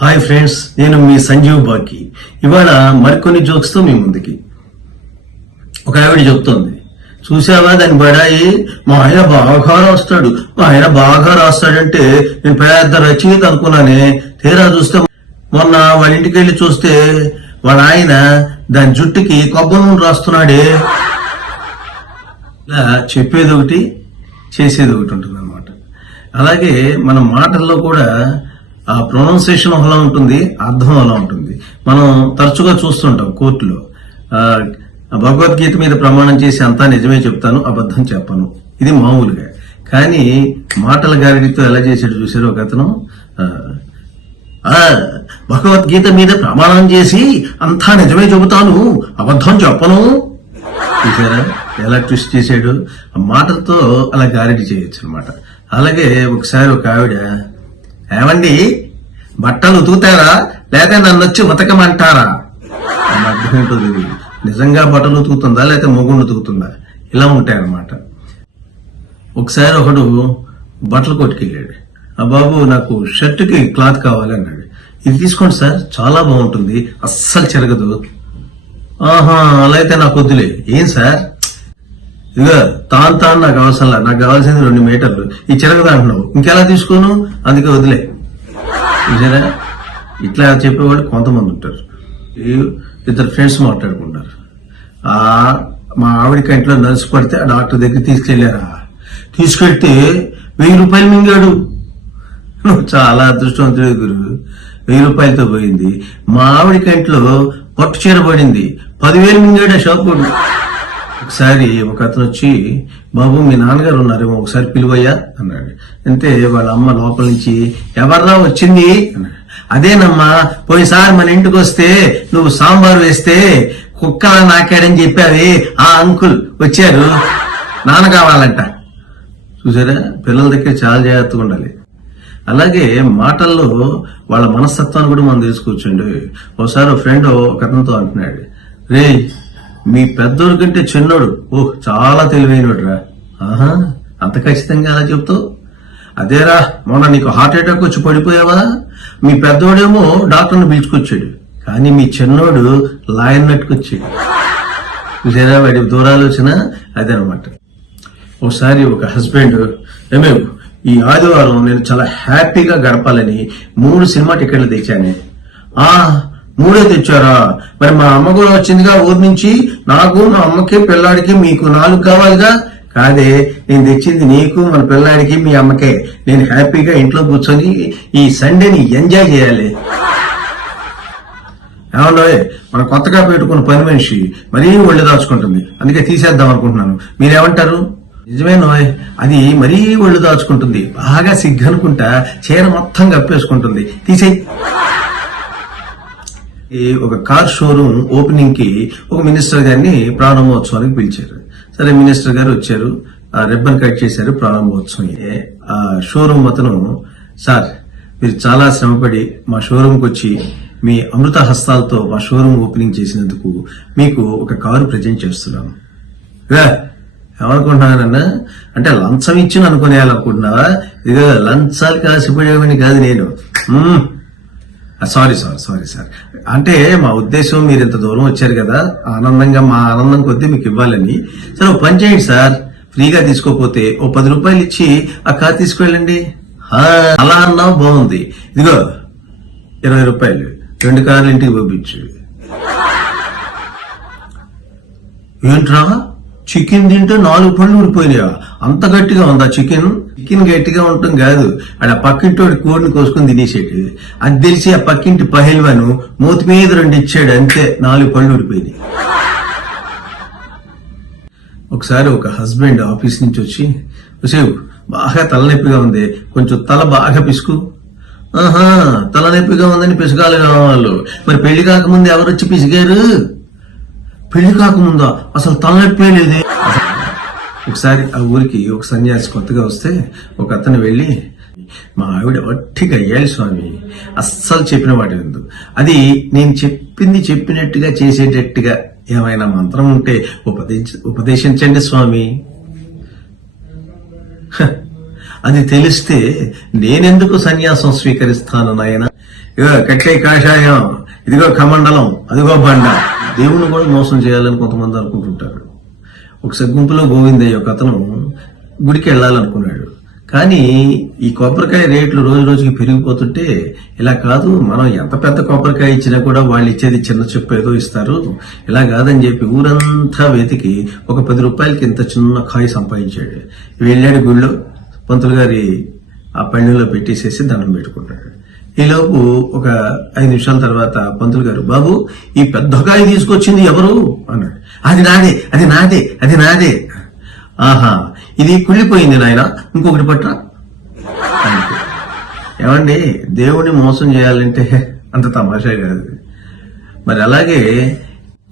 Hi friends, నేను మీ సంజీవ్ బాకి. ఇవాళ మరికొన్ని జోక్స్ తో మీ ముందుకి. ఒక ఆవిడ చెప్తోంది, చూసావా దాని బడాయి, మా ఆయన బాగా రాస్తాడు, మా ఆయన బాగా రాస్తాడంటే నేను పెద్ద రచయిత అనుకున్నానే. తీరా చూస్తే మొన్న వాళ్ళ ఇంటికి వెళ్ళి చూస్తే వాళ్ళ ఆయన దాని జుట్టుకి కొబ్బరి నూనె రాస్తున్నాడే. ఇలా చెప్పేది ఒకటి, చేసేది ఒకటి ఉంటుంది అనమాట. అలాగే మన మాటల్లో కూడా ఆ ప్రొనౌన్సియేషన్ ఒకలా ఉంటుంది, అర్థం అలా ఉంటుంది. మనం తరచుగా చూస్తుంటాం కోర్టులో, భగవద్గీత మీద ప్రమాణం చేసి అంతా నిజమే చెప్తాను, అబద్ధం చెప్పను, ఇది మామూలుగా. కానీ మాటల గారిడితో ఎలా చేసాడు చూసారు ఒక అతను. భగవద్గీత మీద ప్రమాణం చేసి అంతా నిజమే చెబుతాను, అబద్ధం చెప్పను. చూసారా ఎలా ట్విస్ట్ చేశాడు. ఆ మాటలతో అలా గారిడి చేయొచ్చు అనమాట. అలాగే ఒకసారి ఒక ఆవిడ, ఏమండి బట్టలు ఉతుకుతారా లేకపోతే నన్ను వచ్చి ఉతకమంటారా? అర్థం ఏంటో తెలియదు. నిజంగా బట్టలు ఉతుకుతుందా లేకపోతే మొగుండు ఉతుకుతుందా, ఇలా ఉంటాయన్నమాట. ఒకసారి ఒకడు బట్టలు కొట్టుకెళ్ళాడు. ఆ బాబు నాకు షర్టుకి క్లాత్ కావాలి అన్నాడు. ఇది తీసుకోండి సార్, చాలా బాగుంటుంది, అస్సలు చెరగదు. ఆహా అలా అయితే నాకు వద్దులే. ఏం సార్, ఇదిగో తాను నాకు అవసరంలా, నాకు కావాల్సింది 2 మీటర్లు, ఈ చెరగదా అంటున్నావు, ఇంకెలా తీసుకోను, అందుకే వదిలే. చూసారా, ఇట్లా చెప్పేవాళ్ళు కొంతమంది ఉంటారు. ఇద్దరు ఫ్రెండ్స్ మాట్లాడుకుంటారు. మా ఆవిడ కంట్లో నర్సు పడితే ఆ డాక్టర్ దగ్గర తీసుకెళ్లారా, తీసుకెళ్తే 1000 రూపాయలు మింగాడు. చాలా అదృష్టవంతుడు గురు, 1000 రూపాయలతో పోయింది. మా ఆవిడ కంట్లో పట్టు చీర పడింది, 10,000 మింగాడు ఆ షాపుడు. ఒకసారి ఒక అతను వచ్చి, బాబు మీ నాన్నగారు ఉన్నారేమో ఒకసారి పిలువయ్యా అన్నాడు. అంటే వాళ్ళ అమ్మ లోపల నుంచి, ఎవర్రా వచ్చింది అన్నాడు. అదేనమ్మా, పోయినసారి మన ఇంటికి వస్తే నువ్వు సాంబారు వేస్తే కుక్కలా నాకాడని చెప్పావి, ఆ అంకుల్ వచ్చారు, నాన్న కావాలంట. చూసారా, పిల్లల దగ్గర చాలా జాగ్రత్తగా ఉండాలి. అలాగే మాటల్లో వాళ్ళ మనస్తత్వాన్ని కూడా మనం తెలుసుకోవచ్చండి. ఒకసారి ఫ్రెండ్ ఒక అతనితో అంటున్నాడు, రే మీ పెద్దోడి కంటే చిన్నోడు చాలా తెలివైనడు రా. ఆహా అంత ఖచ్చితంగా అలా చెప్తావు? అదేరా, మొన్న నీకు హార్ట్ అటాక్ వచ్చి పడిపోయావా, మీ పెద్దోడేమో డాక్టర్ని పిలుచుకొచ్చాడు, కానీ మీ చిన్నోడు లాయర్ నట్టుకొచ్చాడు. చూసారా వాడి దూరాలోచన, అదనమాట. ఒకసారి ఒక హస్బెండ్, ఏమే ఈ ఆదివారం నేను చాలా హ్యాపీగా గడపాలని 3 సినిమా టికెట్లు తెచ్చానే. 3 తెచ్చారా? మరి మా అమ్మ కూడా వచ్చిందిగా ఊరి నుంచి, నాకు మా అమ్మకి పిల్లాడికి మీకు 4 కావాలిగా. కాదే, నేను తెచ్చింది నీకు మన పిల్లాడికి మీ అమ్మకే. నేను హ్యాపీగా ఇంట్లో కూర్చొని ఈ సండేని ఎంజాయ్ చేయాలి. ఏమన్నా మనం కొత్తగా పెట్టుకున్న పని మనిషి మరీ ఒళ్ళు దాచుకుంటుంది, అందుకే తీసేద్దాం అనుకుంటున్నాను. మీరేమంటారు? నిజమే నోయ్, అది మరీ ఒళ్ళు దాచుకుంటుంది, బాగా సిగ్గనుకుంటా చీర మొత్తం కప్పేసుకుంటుంది, తీసేయి. ఒక కార్ షోరూమ్ ఓపెనింగ్ కి ఒక మినిస్టర్ గారిని ప్రారంభోత్సవానికి పిలిచారు. సరే మినిస్టర్ గారు వచ్చారు, రిబ్బన్ కట్ చేశారు, ప్రారంభోత్సవం. ఆ షోరూమ్ అతను, సార్ మీరు చాలా శ్రమపడి మా షోరూమ్ కి వచ్చి మీ అమృత హస్తాలతో మా షోరూమ్ ఓపెనింగ్ చేసినందుకు మీకు ఒక కారు ప్రజెంట్ చేస్తున్నాను. ఏమనుకుంటున్నానన్నా, అంటే లంచం ఇచ్చి అనుకునేయాలనుకుంటున్నావా? ఇదిగో లంచాలు కాసిపోయేవని కాదు నేను. సారీ సార్, అంటే మా ఉద్దేశం మీరు ఇంత దూరం వచ్చారు కదా, ఆనందంగా మా ఆనందం కొద్దీ మీకు ఇవ్వాలని. సరే ఓ పని చేయండి సార్, ఫ్రీగా తీసుకోపోతే ఓ 10 రూపాయలు ఇచ్చి ఆ కార్ తీసుకువెళ్ళండి. అలా అన్నావు, బాగుంది, ఇదిగో 20 రూపాయలు, 2 కార్లు ఇంటికి పంపించు. ఏంట్రా, చికెన్ తింటే 4 పళ్ళు ఊడిపోయినాయా? అంత గట్టిగా ఉందా చికెన్? చికెన్ గట్టిగా ఉండటం కాదు, ఆ పక్కింటి కోడిని కోసుకుని తినేసాడు. అది తెలిసి ఆ పక్కింటి పహల్వాను మూతి మీద 2 ఇచ్చాడు, అంతే 4 పళ్ళు ఊడిపోయింది. ఒకసారి ఒక హస్బెండ్ ఆఫీస్ నుంచి వచ్చి, బాగా తలనొప్పిగా ఉంది, కొంచెం తల బాగా పిసుకు. తలనొప్పిగా ఉందని పిసుకాలు కావాలి. మరి పెళ్లి కాకముందు ఎవరొచ్చి పిసిగారు? పెళ్లి కాకముందా? అసలు తలనొప్పే లేదే. ఒకసారి ఆ ఊరికి ఒక సన్యాసి కొత్తగా వస్తే ఒక అతను వెళ్లి, మా ఆవిడ వట్టిగా అయ్యాలి స్వామి, అస్సలు చెప్పిన మాట విందు, అది నేను చెప్పినట్టుగా చేసేటట్టుగా ఏమైనా మంత్రం ఉంటే ఉపదేశించండి స్వామి. అది తెలిస్తే నేనెందుకు సన్యాసం స్వీకరిస్తాను నాయన? ఇగో కట్టే కాషాయం, ఇదిగో కమండలం, అదిగో బండ. దేవుని కూడా మోసం చేయాలని కొంతమంది అనుకుంటుంటారు. ఒకసారి గుంపులో గోవిందయ్య ఒక అతను గుడికి వెళ్ళాలనుకున్నాడు. కానీ ఈ కొబ్బరికాయ రేట్లు రోజు రోజుకి పెరిగిపోతుంటే, ఇలా కాదు, మనం ఎంత పెద్ద కొబ్బరికాయ ఇచ్చినా కూడా వాళ్ళు ఇచ్చేది చిన్న చెప్పు ఏదో ఇస్తారు, ఇలా కాదని చెప్పి ఊరంతా వెతికి ఒక 10 రూపాయలకి ఇంత చిన్న కాయ సంపాదించాడు. వెళ్ళాడు గుళ్ళో, పంతులు గారి ఆ పళ్ళెంలో పెట్టేసేసి దండం పెట్టుకుంటాడు. ఈలోపు ఒక 5 నిమిషాల తర్వాత పంతులు గారు, బాబు ఈ పెద్ద కాయ తీసుకొచ్చింది ఎవరు అన్నాడు. అది నాదే, అది నాదే, అది నాదే. ఆహా, ఇది కుళ్ళిపోయింది నాయన, ఇంకొకటి పట్రా. ఏమండి, దేవుణ్ణి మోసం చేయాలంటే అంత తమాషా కాదు. మరి అలాగే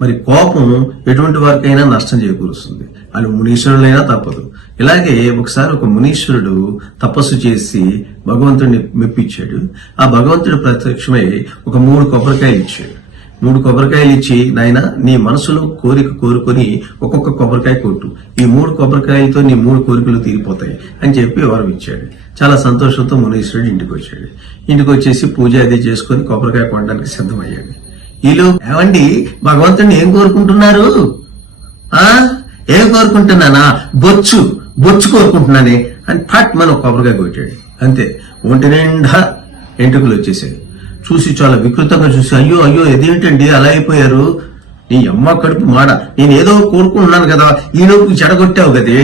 మరి కోపం ఎటువంటి వారికైనా నష్టం చేకూరుస్తుంది. అది మునీశ్వరులైనా తప్పదు. ఇలాగే ఒకసారి ఒక మునీశ్వరుడు తపస్సు చేసి భగవంతుడిని మెప్పించాడు. ఆ భగవంతుడు ప్రత్యక్షమై ఒక 3 కొబ్బరికాయలు ఇచ్చాడు. 3 కొబ్బరికాయలు ఇచ్చి, నాయన నీ మనసులో కోరిక కోరుకొని ఒక్కొక్క కొబ్బరికాయ కొట్టు, ఈ 3 కొబ్బరికాయలతో నీ 3 కోరికలు తీరిపోతాయి అని చెప్పి వరం ఇచ్చాడు. చాలా సంతోషంతో మునీశ్వరుడు ఇంటికి వచ్చాడు. ఇంటికి వచ్చేసి పూజ అది చేసుకుని కొబ్బరికాయ కొనడానికి సిద్ధమయ్యాడు. ఈలో, ఏమండి భగవంతుడిని ఏం కోరుకుంటున్నారు? ఏం కోరుకుంటున్నానా? బొచ్చు కోరుకుంటున్నానే అని ఫట్ మన కొబ్బరికాయ కొట్టాడు. అంతే, ఒంటి నిండా ఎంటుకలు వచ్చేసాయి. చూసి చాలా వికృతంగా చూసి, అయ్యో అయ్యో ఇదేంటండి అలా అయిపోయారు, నీ అమ్మ కడుపు మాడ, నేను ఏదో కోరుకుంటున్నాను కదా, ఈలోపు చెడగొట్టావు కదే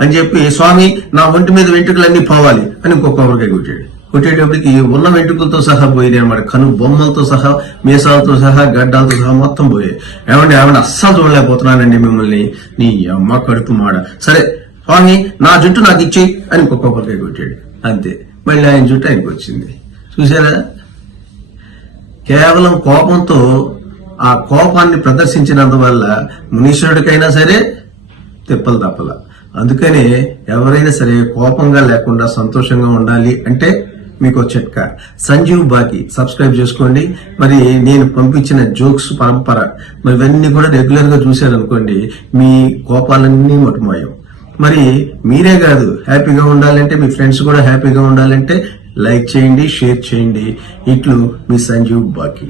అని చెప్పి, స్వామి నా ఒంటి మీద వెంట్రుకలన్నీ పోవాలి అని ఇంకో కొబ్బరికాయ కొట్టాడు. కొట్టేటప్పటికి ఉన్న వెంట్రుకలతో సహా పోయేది అనమాట. కను బొమ్మలతో సహా, మీసాలతో సహా, గడ్డాలతో సహా మొత్తం పోయాయి. ఏమండి అస్సలు చూడలేకపోతున్నానండి మిమ్మల్ని, నీ అమ్మ కడుపు మాడ, సరే స్వామి నా జుట్టు నాకు ఇచ్చేయి అని ఇంకో కొబ్బరికాయ కొట్టాడు. అంతే, మళ్ళీ ఆయన జుట్టు ఆయనకు వచ్చింది. చూసారా, కేవలం కోపంతో ఆ కోపాన్ని ప్రదర్శించినందువల్ల మునీశ్వరుడికైనా సరే తిప్పలు తప్పల. అందుకనే ఎవరైనా సరే కోపంగా లేకుండా సంతోషంగా ఉండాలి అంటే మీకు చిట్కా, సంజీవ్ బాకి సబ్స్క్రైబ్ చేసుకోండి. మరి నేను పంపించిన జోక్స్ పరంపర మరి ఇవన్నీ కూడా రెగ్యులర్ గా చూశారనుకోండి, మీ కోపాలన్నీ మటుమాయం. మరి మీరే కాదు, హ్యాపీగా ఉండాలంటే, మీ ఫ్రెండ్స్ కూడా హ్యాపీగా ఉండాలంటే లైక్ చేయండి, షేర్ చేయండి. ఇట్లు మీ సంజీవ్ బాకి.